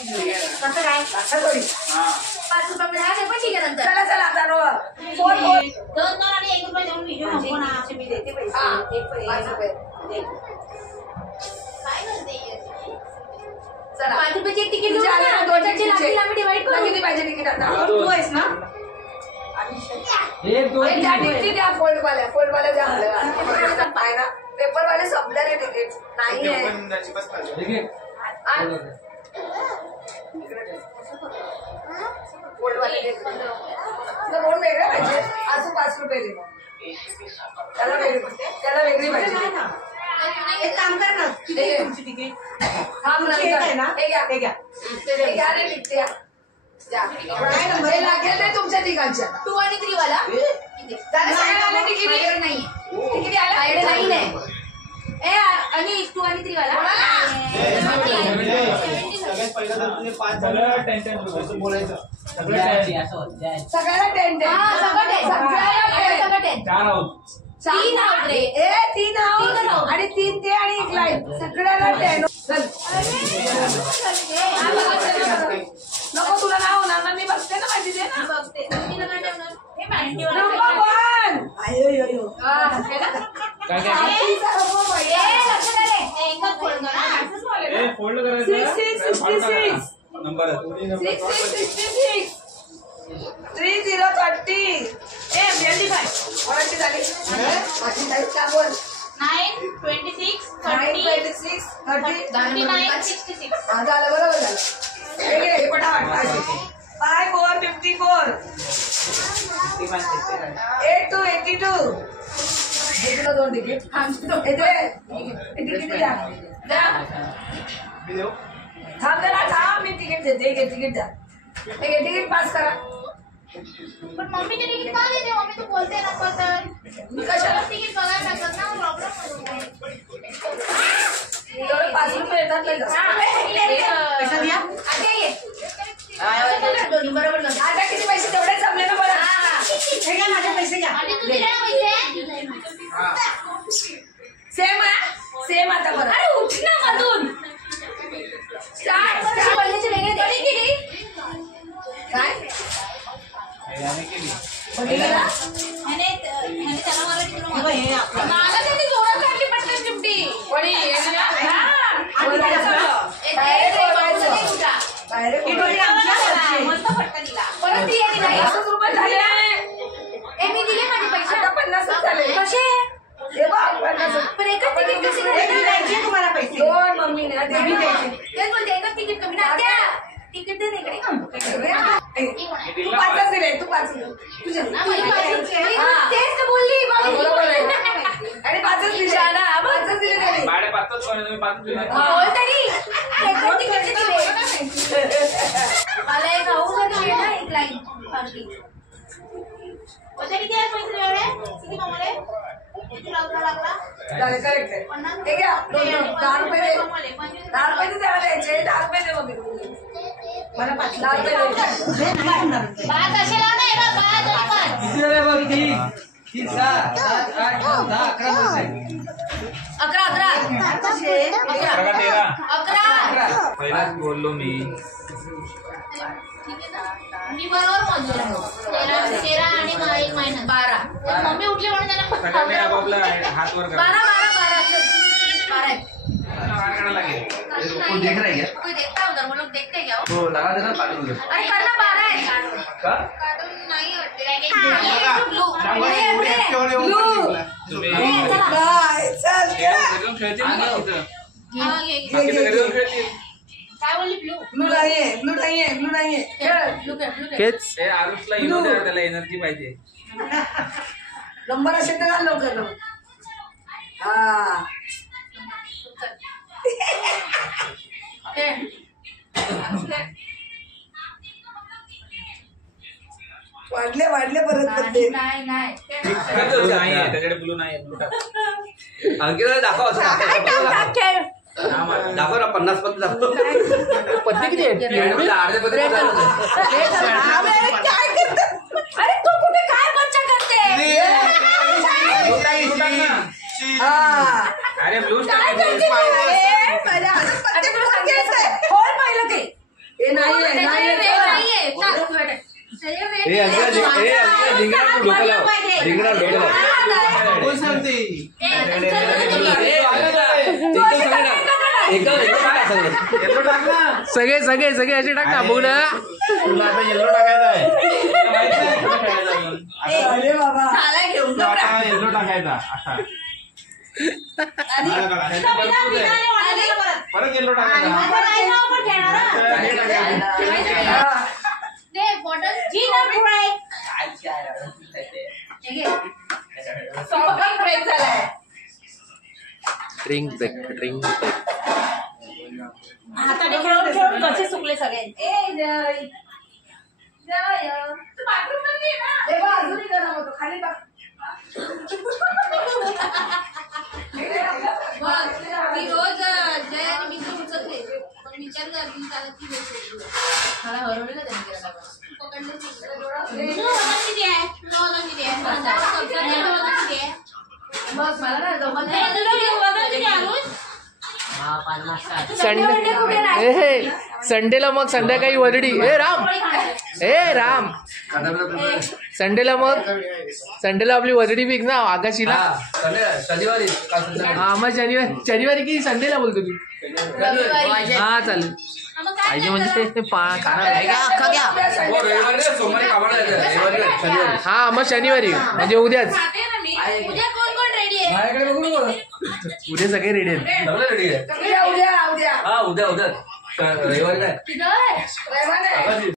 कसं काय असं थोडी 5 रुपये आहे पण ठीक आहे नंतर चला चला आता फोन 2 आणि 1 रुपये देऊन व्हिडिओ नको ना मी देते पैसे 5 रुपये काय करते चला 5 रुपयाची एक तिकीट तुझ्या आले ना 2 लागतील आम्ही डिवाइड करू किती पाहिजे तिकीट आता तू आहेस ना एक दोन त्या तिकीट द्या फोल्डवाल्या द्या मला पाय ना पेपरवाले संपले रे तिकीट नाही आहे फोल्डवाले दोन वेगळे पाहिजे अजून 5 रुपये दे त्याला वेगळी पाहिजे एक काम कर ना तुमची तिकीट थांब ना हे घ्या रे निघते लागेल ते तुमच्या ठिकाणच्या 2 आणि 3 वाला तिकीट नाही तिकीट आलं नाही ए आणि 2 आणि 3 वाला सगळ्याला 10 3 आउट रे 3 आउट आणि 3 ते आणि 1 लाईन सगळ्याला 10 नको तुला नाव होणार ना मी बघते ना माझी दे ना बघते फोल्ड करायचं नंबर 66 3030 कोणाची झाली माझी साईज का बोल 9 26 30 26 30 29 66 झालं बरोबर झालं हे पटापट 5 4 54 8 2 82 तुला 2 तिकीट तिकीट द्या थांब जरा थांब मी तिकीट देते तिकीट द्या तिकीट पास करा पण मम्मीचे तिकीट का देते मम्मी तू बोलते ना तर कशाला तिकीट बघायला लागतात ना प्रॉब्लेम एवढे 5 रुपये येतात पैसा द्या बरोबर आता किती पैसे तेवढे जमले ना बरं हे घ्या माझे पैसे घ्या सेम आता बरं अरे उठ ना मधून पहिल्याचे वेगळे दे काय मला त्यांनी जोरात काढली पटकन चिमटी मस्त फटका दिला परत ती यांनी नाही 50 रुपये झाले मी दिले माझे पैसे आता 50 झाले कसे हे बघ 50 पण एकच तिकीट कसे द्यायचे तुम्हाला पैसे 2 मम्मीने तेच बोलते एकच तिकीट कमी ना द्या तिकीट दे इकडे तू 5 दिले तू 5 तुझे तेच बोलली आणि 5 दिले 5 दिले त्याने भाडे 5च कोण तुम्ही 5 दिले बोल तरी एकच तिकीट दिले मला एक खाऊ झाली ना 1 लाईन पार्टी पैसे किती आहे पैसे एवढे किती कमवले किती लागला करेक्ट आहे हे घ्या 10 रुपये दे 10 रुपये द्यायला द्यायचे 10 रुपये दे मम्मी मला 10 रुपये दे बात असे लाव ना एवढा बात किती झाले बघ 3 7 8 9 10 11 11 पहिलाच बोललो मी मी बरोबर मोजलो 13 आणि 1 महिना 12 मम्मी उठली म्हणून सगळ्यांनी आपापला हात वर करा 12 काढायला लागेल कोण देख रहा है क्या? कोई देखता उधर वो लोग देखते क्या तो लगा देना काटून दे अरे करना 12 है का कार्टून नहीं काय बोलली ब्लू नाहीये आरुषला इनोव्हेटर त्याला एनर्जी पाहिजे नंबर असेल तर घाल लवकर वाढले परत नाही त्याच्याकडे ब्लू नाही अंकिता दाखव असं दाखव ना 50 पत्ते दाखव पत्ते किती अर्धे पत्ते अरे तू कुठे काय बच्चा करते अरे ब्लू होय पाहिलं ते हे नाहीये नाहीये नाहीये चल तू बेटा ए अंकिता धिंगणा तू डोकं लाव धिंगणा डोकं लाव कोण सांगते येल्लो टाक ना सगळे सगळे सगळे असे टाक ना बघ ना तुला आता येल्लो टाकायचा आहे माहित नाही कुठं खेळायचं अजून. आता अरे बाबा झाला घेऊन तो आता येल्लो टाकायचा असा परत येल्लो टाकायचा ड्रिंक ब्रेक ड्रिंक ब्रेक हाताने खेळून खेळून कसे सुकले सगळे ए जय जय तू बाथरूम मध्ये ना हे बघ, अजूनही गरम होतो खाली बघ मी रोज जय आणि मी उचलते पण विचार कर मी चालत की मला हरवलेलं त्यांनी केला पकडलं किती आहे वजन किती आहे वजन किती आहे बस मला ना जमत वजन किती आहे संडे संडेला मग संध्याकाळी वरडी ए राम संडेला आपली वरडी पिक ना आकाशीला शनिवारी हा मग शनिवारी की संडेला बोलतो तू हा चालेल पाहिजे म्हणजे ते रविवारी सोमवारी कामाला रविवारी शनिवारी हा मग शनिवारी म्हणजे उद्याच उद्या कोण कोण रेडी आहे माझ्याकडे बघू नको उद्या सगळे रेडी आहेत सगळं रेडी आहे उद्या उद्या उद्या हा उद्या रविवारी काय तिथं रविवार आहे.